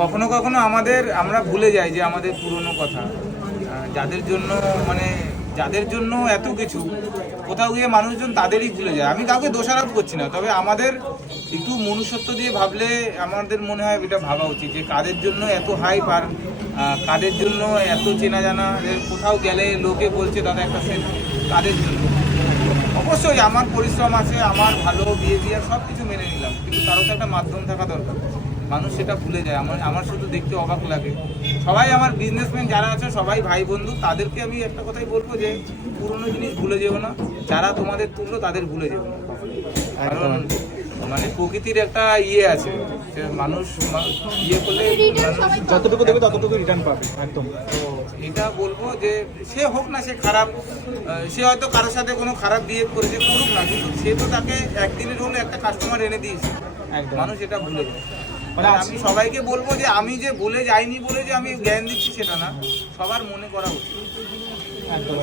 কখনো কখনো আমরা ভুলে যাই যে আমাদের পুরনো কথা, যাদের জন্য মানে যাদের জন্য এত কিছু, কোথাও গিয়ে মানুষজন তাদেরই ভুলে যায়। আমি কাউকে দোষারোপ করছি না, তবে আমাদের একটু মনুষ্যত্ব দিয়ে ভাবলে আমাদের মনে হয় এটা ভাবা উচিত যে কাদের জন্য এত হাইপ, আর কাদের জন্য এত চেনা জানা, কোথাও গেলে লোকে বলছে দাদা একটা সেলফি, কাদের জন্য। অবশ্যই আমার পরিশ্রম আছে, আমার ভালো বিহেভিয়ার সব কিছু মেনে নিলাম, কিন্তু তারও তো একটা মাধ্যম থাকা দরকার। মানুষ সেটা ভুলে যায়। আমার শুধু দেখতে অবাক লাগে। সবাই আমার বিজনেসম্যান যারা আছে সবাই ভাই বন্ধু, তাদেরকে আমি একটা কথাই বলবো যে পুরনো জিনিস ভুলে যেও না, যারা তোমাদের তুললো তাদের ভুলে যেও না। কারণ মানে প্রকৃতির একটা আছে যে মানুষ ইয়ে করলে যতটুকু দেবে ততটুকু রিটার্ন পাবে। একদম। তো এটা বলবো যে সে হোক না সে খারাপ, সে হয়তো কারোর সাথে কোনো খারাপ বিহেভ করেছে, করুক না, কিন্তু সে তো তাকে একদিনের হলে একটা কাস্টমার এনে দিয়েছে। মানুষ এটা ভুলে যায়। মানে আমি সবাইকে বলবো যে আমি যে ভুলে যাইনি বলে যে আমি জ্ঞান দিচ্ছি সেটা না, সবার মনে করা উচিত। একদম।